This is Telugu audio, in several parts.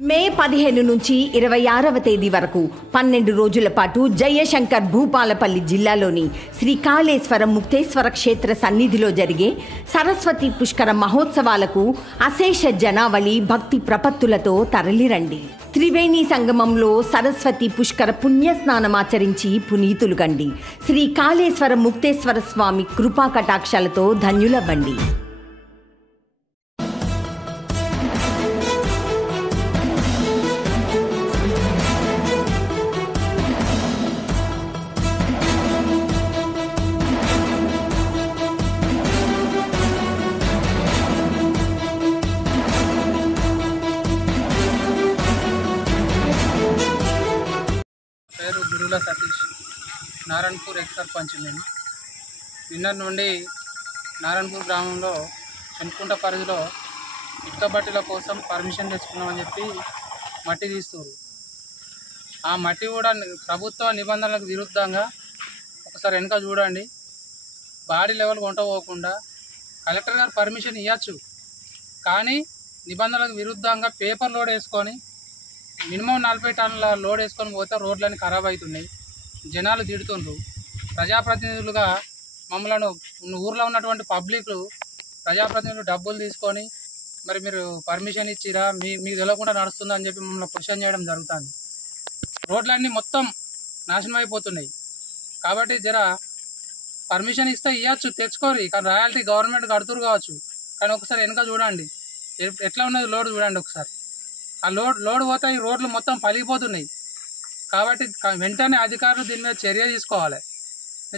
మే 15 నుంచి 26వ తేదీ వరకు 12 రోజుల పాటు జయశంకర్ భూపాలపల్లి జిల్లాలోని శ్రీ కాళేశ్వరం ముక్తేశ్వర క్షేత్ర సన్నిధిలో జరిగే సరస్వతి పుష్కర మహోత్సవాలకు అశేష జనావళి భక్తి ప్రపత్తులతో తరలిరండి. త్రివేణి సంగమంలో సరస్వతి పుష్కర పుణ్యస్నానమాచరించి పునీతులు కండి. శ్రీ కాళేశ్వర ముక్తేశ్వర స్వామి కృపా కటాక్షాలతో ధన్యులవ్వండి. పేరు గురుల సతీష్, నారాయణపూర్ ఎక్స్ సర్పంచ్. నేను నిన్న నుండి నారాయణపూర్ గ్రామంలో చెన్కుంట పరిధిలో ఇటుక బట్టీల కోసం పర్మిషన్ తెచ్చుకున్నామని చెప్పి మట్టి తీస్తున్నారు. ఆ మట్టి కూడా ప్రభుత్వ నిబంధనలకు విరుద్ధంగా ఒకసారి వెనక చూడండి. బాడీ లెవెల్ కొంట పోకుండా కలెక్టర్ గారు పర్మిషన్ ఇవ్వచ్చు, కానీ నిబంధనలకు విరుద్ధంగా పేపర్ లోడ్ వేసుకొని మినిమం 40 టన్నుల లోడ్ వేసుకొని పోతే రోడ్లన్నీ ఖరాబ్ అవుతున్నాయి. జనాలు తిడుతుండ్రు. ప్రజాప్రతినిధులుగా మమ్మల్ని ఊర్లో ఉన్నటువంటి పబ్లిక్లు ప్రజాప్రతినిధులు డబ్బులు తీసుకొని మరి మీరు పర్మిషన్ ఇచ్చిరా, మీకు తెలియకుండా నడుస్తుందా అని చెప్పి మమ్మల్ని క్వశ్చన్ చేయడం జరుగుతుంది. రోడ్లన్నీ మొత్తం నాశనం అయిపోతున్నాయి. కాబట్టి జర పర్మిషన్ ఇస్తే ఇవ్వచ్చు, తెచ్చుకోరు. కానీ రాయల్టీ గవర్నమెంట్ కడుతురు కావచ్చు, కానీ ఒకసారి వెనక చూడండి ఎట్లా ఉన్నది లోడ్ చూడండి ఒకసారి. ఆ లోడ్ పోతే ఈ రోడ్లు మొత్తం పలిగిపోతున్నాయి. కాబట్టి వెంటనే అధికారులు దీని మీద చర్య తీసుకోవాలి.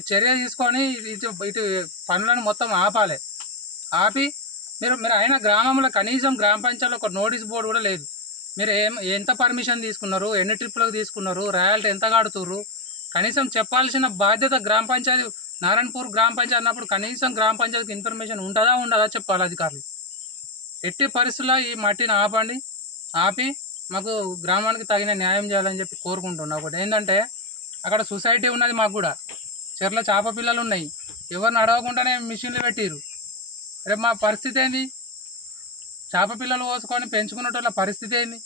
చర్య తీసుకొని ఇటు పనులను మొత్తం ఆపాలి. ఆపి మీరు అయినా గ్రామంలో కనీసం గ్రామ పంచాయతీలో ఒక నోటీస్ బోర్డు కూడా లేదు. మీరు ఎంత పర్మిషన్ తీసుకున్నారు, ఎన్ని ట్రిప్పులకు తీసుకున్నారు, రాయల్టీ ఎంత కడుతుర్రు, కనీసం చెప్పాల్సిన బాధ్యత గ్రామ పంచాయతీ, నారాయణపూర్ గ్రామ పంచాయతీ అన్నప్పుడు కనీసం గ్రామ పంచాయతీకి ఇన్ఫర్మేషన్ ఉండదా చెప్పాలి అధికారులు. ఎట్టి పరిస్థితుల్లో ఈ మట్టిని ఆపండి. ఆపి మాకు గ్రామానికి తగిన న్యాయం చేయాలని చెప్పి కోరుకుంటున్నా. ఒకటి ఏంటంటే అక్కడ సొసైటీ ఉన్నది, మాకు కూడా చెర్ల చేప పిల్లలు ఉన్నాయి. ఎవరిని అడగకుండానే మిషన్లు పెట్టిరు. రేపు మా పరిస్థితి ఏంది? చేప పిల్లలు పోసుకొని పెంచుకునేటోళ్ళ పరిస్థితి ఏంది?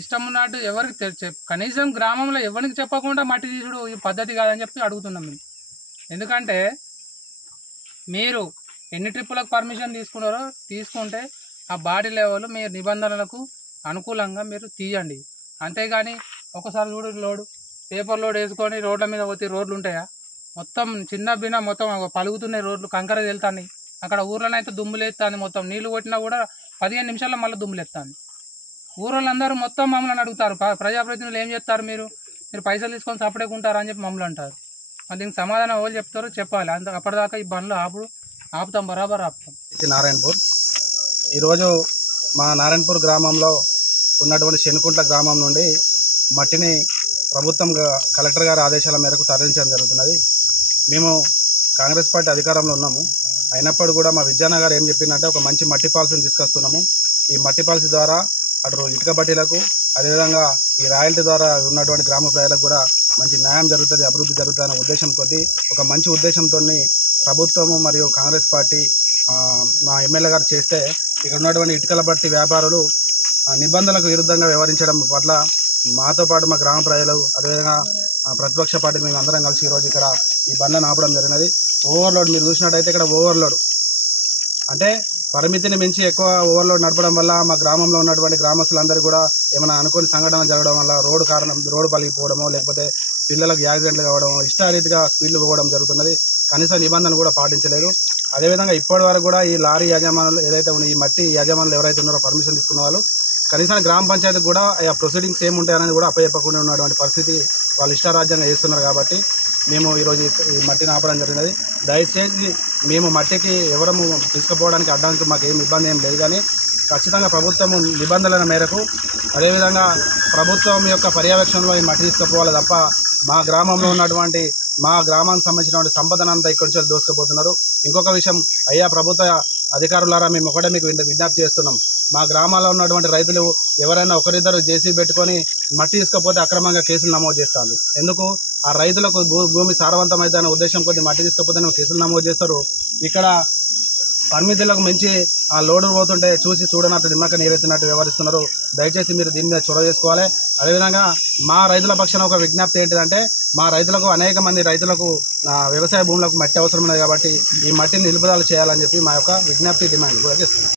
ఇష్టం ఉన్నట్టు ఎవరికి కనీసం గ్రామంలో ఎవరికి చెప్పకుండా మట్టి తీసుడు ఈ పద్ధతి కాదని చెప్పి అడుగుతున్నాం మేము. ఎందుకంటే మీరు ఎన్ని ట్రిప్పులకు పర్మిషన్ తీసుకున్నారో తీసుకుంటే ఆ బాడీ లెవెల్ మీ నిబంధనలకు అనుకూలంగా మీరు తీయండి. అంతేగాని ఒకసారి లోడు పేపర్ లోడ్ వేసుకొని రోడ్ల మీద పోతే రోడ్లు ఉంటాయా? మొత్తం చిన్న బిన్న మొత్తం పలుగుతున్నాయి రోడ్లు, కంకర వెళ్తాయి. అక్కడ ఊర్లోనైతే దుమ్ములు ఎత్తాను, మొత్తం నీళ్లు కొట్టినా కూడా 15 నిమిషాల్లో మళ్ళీ దుమ్ములు ఎత్తాను. ఊరోళ్ళందరూ మొత్తం మమ్మల్ని అడుగుతారు, ప్రజాప్రతినిధులు ఏం చేస్తారు, మీరు పైసలు తీసుకొని సపరేకుంటారా అని చెప్పి మమ్మల్ని అంటారు. దీనికి సమాధానం ఎవరు చెప్తారో చెప్పాలి. అప్పటిదాకా ఈ బండ్లు ఆపుతాం, బరాబర్ ఆపుతాం. నారాయణపూర్ ఈరోజు మా నారాయణపూర్ గ్రామంలో ఉన్నటువంటి చెన్కుంట గ్రామం నుండి మట్టిని ప్రభుత్వం కలెక్టర్ గారి ఆదేశాల మేరకు తరలించడం జరుగుతున్నది. మేము కాంగ్రెస్ పార్టీ అధికారంలో ఉన్నాము, అయినప్పుడు కూడా మా విద్యానగర్ గారు ఏం చెప్పిందంటే ఒక మంచి మట్టి పాలసీని తీసుకొస్తున్నాము. ఈ మట్టి పాలసీ ద్వారా అటు ఇటుక బట్టీలకు, అదేవిధంగా ఈ రాయల్టీ ద్వారా ఉన్నటువంటి గ్రామ ప్రజలకు కూడా మంచి న్యాయం జరుగుతుంది, అభివృద్ధి జరుగుతుంది అనే ఉద్దేశం కొద్దీ ఒక మంచి ఉద్దేశంతో ప్రభుత్వము మరియు కాంగ్రెస్ పార్టీ మా ఎమ్మెల్యే గారు చేస్తే ఇక్కడ ఉన్నటువంటి ఇటుకల బట్టి వ్యాపారులు నిబంధనలకు విరుద్ధంగా వ్యవహరించడం పట్ల మాతో పాటు మా గ్రామ ప్రజలు, అదేవిధంగా ప్రతిపక్ష పార్టీ మేము అందరం కలిసి ఈరోజు ఇక్కడ ఈ బండ్లను ఆపడం జరిగినది. ఓవర్లోడ్ మీరు చూసినట్టయితే ఇక్కడ ఓవర్లోడ్ అంటే పరిమితిని మించి ఎక్కువ ఓవర్లోడ్ నడపడం వల్ల మా గ్రామంలో ఉన్నటువంటి గ్రామస్తులందరూ కూడా ఏమైనా అనుకోని సంఘటన జరగడం వల్ల రోడ్డు పలిగిపోవడమో, లేకపోతే పిల్లలకు యాక్సిడెంట్లు కావడమో, ఇష్టారీతిగా స్పీడ్లు పోవడం జరుగుతున్నది. కనీస నిబంధనలు కూడా పాటించలేదు. అదేవిధంగా ఇప్పటి వరకు కూడా ఈ లారీ యాజమానులు ఏదైతే ఈ మట్టి యాజమానులు ఎవరైతే ఉన్నారో పర్మిషన్ తీసుకున్న వాళ్ళు కనీసం గ్రామ పంచాయతీకి కూడా ఆ ప్రొసీడింగ్స్ ఏముంటాయనేది కూడా అప్పచెప్పకుండా ఉన్నటువంటి పరిస్థితి వాళ్ళు ఇష్టారాజ్యంగా చేస్తున్నారు. కాబట్టి మేము ఈరోజు ఈ మట్టిని ఆపడం జరిగినది. దయచేసి మేము మట్టికి ఎవరము తీసుకుపోవడానికి అడ్డానికి మాకు ఏం ఇబ్బంది ఏం లేదు, కానీ ఖచ్చితంగా ప్రభుత్వం నిబంధనల మేరకు అదేవిధంగా ప్రభుత్వం యొక్క పర్యవేక్షణలో ఈ మట్టి తీసుకుపోవాలి తప్ప మా గ్రామంలో ఉన్నటువంటి మా గ్రామానికి సంబంధించినటువంటి సంపదనంతా ఇక్కడి నుంచి దోసుకుపోతున్నారు. ఇంకొక విషయం, అయ్యా ప్రభుత్వ అధికారులారా, మేము ఒకటే మీకు విజ్ఞప్తి చేస్తున్నాం. మా గ్రామాల్లో ఉన్నటువంటి రైతులు ఎవరైనా ఒకరిద్దరు జేసీ పెట్టుకొని మట్టి తీసుకపోతే అక్రమంగా కేసులు నమోదు చేస్తారు. ఎందుకు? ఆ రైతులకు భూమి సారవంతమైతే అనే ఉద్దేశం కొద్ది మట్టి తీసుకపోతే కేసులు నమోదు చేస్తారు. ఇక్కడ పరిమితులకు మించి ఆ లోడు పోతుంటే చూసి చూడనట్టు నిమ్మక నీరెత్తినట్టు వ్యవహరిస్తున్నారు. దయచేసి మీరు దీని మీద చొరవ చేసుకోవాలి. అదేవిధంగా మా రైతుల పక్షాన ఒక విజ్ఞప్తి ఏంటిదంటే, మా రైతులకు అనేక మంది రైతులకు వ్యవసాయ భూములకు మట్టి అవసరం ఉన్నది కాబట్టి ఈ మట్టిని నిలుపుదల చేయాలని చెప్పి మా యొక్క విజ్ఞప్తి డిమాండ్ కూడా చేస్తున్నాం.